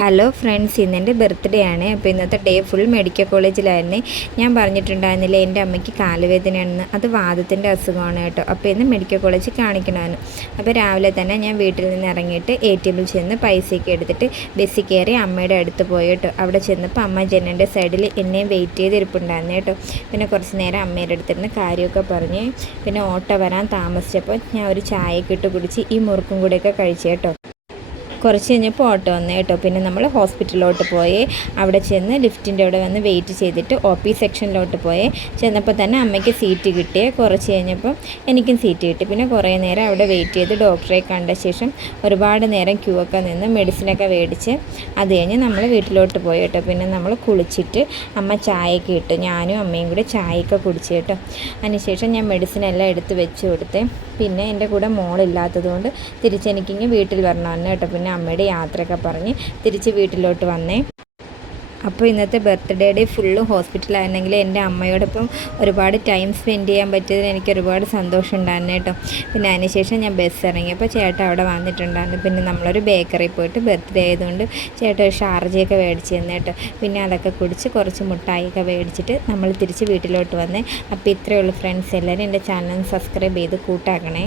Hello friends, ഇന്നെൻ്റെ birthday ആണ്. അപ്പോൾ ഇന്നത്തെ ഡേ ഫുൾ മെഡിക്കൽ കോളേജിലായിരുന്നു. ഞാൻ പറഞ്ഞിട്ടുണ്ടായിരുന്നില്ല എൻ്റെ അമ്മയ്ക്ക് കാലുവേദനയാണെന്ന്. അത് വാദത്തിൻ്റെ അസുഖമാണ് കേട്ടോ. അപ്പോൾ ഇന്ന് മെഡിക്കൽ കോളേജിൽ കാണിക്കണമെന്ന്. അപ്പോൾ രാവിലെ തന്നെ ഞാൻ വീട്ടിൽ നിന്ന് ഇറങ്ങിയിട്ട് ATMിൽ ചെന്ന് പൈസയൊക്കെ എടുത്തിട്ട് ബസ്സിൽ കയറി അമ്മയുടെ അടുത്ത് പോയി കേട്ടോ. അവിടെ ചെന്നപ്പോൾ അമ്മ ജനലിൻ്റെ സൈഡിൽ എന്നെ വെയിറ്റ് ചെയ്തിരിപ്പുണ്ടായിരുന്നു കേട്ടോ. പിന്നെ കുറച്ച് നേരം അമ്മയുടെ അടുത്തിരുന്ന് കാര്യമൊക്കെ പറഞ്ഞ് പിന്നെ ഓട്ടോ വരാൻ താമസിച്ചപ്പോൾ ഞാൻ ഒരു ചായയൊക്കെ ഇട്ട് കുടിച്ച് ഈ മുറുക്കും കൂടെയൊക്കെ കഴിച്ചു കേട്ടോ. കുറച്ച് കഴിഞ്ഞപ്പോൾ ഓട്ടോ വന്നു കേട്ടോ. പിന്നെ നമ്മൾ ഹോസ്പിറ്റലിലോട്ട് പോയി അവിടെ ചെന്ന് ലിഫ്റ്റിൻ്റെ അവിടെ വന്ന് വെയിറ്റ് ചെയ്തിട്ട് OP സെക്ഷനിലോട്ട് പോയി. ചെന്നപ്പോൾ തന്നെ അമ്മയ്ക്ക് സീറ്റ് കിട്ടിയേ. കുറച്ച് കഴിഞ്ഞപ്പം എനിക്കും സീറ്റ് കിട്ടി. പിന്നെ കുറേ നേരം അവിടെ വെയിറ്റ് ചെയ്ത് ഡോക്ടറെ കണ്ട ശേഷം ഒരുപാട് നേരം ക്യൂ ഒക്കെ നിന്ന് മെഡിസിനൊക്കെ മേടിച്ച് അത് കഴിഞ്ഞ് നമ്മൾ വീട്ടിലോട്ട് പോയി കേട്ടോ. പിന്നെ നമ്മൾ കുളിച്ചിട്ട് അമ്മ ചായയൊക്കെ ഇട്ട് ഞാനും അമ്മയും കൂടെ ചായയൊക്കെ കുടിച്ചു കേട്ടോ. അതിനുശേഷം ഞാൻ മെഡിസിനെല്ലാം എടുത്ത് വെച്ച് കൊടുത്ത് പിന്നെ എൻ്റെ കൂടെ മോളില്ലാത്തതുകൊണ്ട് തിരിച്ചെനിക്കിങ്ങ് വീട്ടിൽ വരണമെന്ന് കേട്ടോ. പിന്നെ അമ്മയുടെ യാത്രയൊക്കെ പറഞ്ഞ് തിരിച്ച് വീട്ടിലോട്ട് വന്നേ. അപ്പോൾ ഇന്നത്തെ ബർത്ത്ഡേ ഡേ ഫുള്ള് ഹോസ്പിറ്റലായിരുന്നെങ്കിൽ എൻ്റെ അമ്മയോടൊപ്പം ഒരുപാട് ടൈം സ്പെൻഡ് ചെയ്യാൻ പറ്റിയതിൽ എനിക്ക് ഒരുപാട് സന്തോഷം ഉണ്ടായിരുന്നു കേട്ടോ. പിന്നെ അതിനുശേഷം ഞാൻ ബസ് ഇറങ്ങിയപ്പോൾ ചേട്ടൻ അവിടെ വന്നിട്ടുണ്ടായിരുന്നു. പിന്നെ നമ്മളൊരു ബേക്കറിയിൽ പോയിട്ട് ബർത്ത്ഡേ ആയതുകൊണ്ട് ചേട്ടൻ ഒരു ഷാർജയൊക്കെ മേടിച്ച് തന്നു കേട്ടോ. പിന്നെ അതൊക്കെ കുടിച്ച് കുറച്ച് മുട്ടായിയൊക്കെ മേടിച്ചിട്ട് നമ്മൾ തിരിച്ച് വീട്ടിലോട്ട് വന്നേ. അപ്പോൾ ഇത്രയേ ഉള്ളൂ ഫ്രണ്ട്സ്. എല്ലാവരും എൻ്റെ ചാനൽ സബ്സ്ക്രൈബ് ചെയ്ത് കൂട്ടാക്കണേ.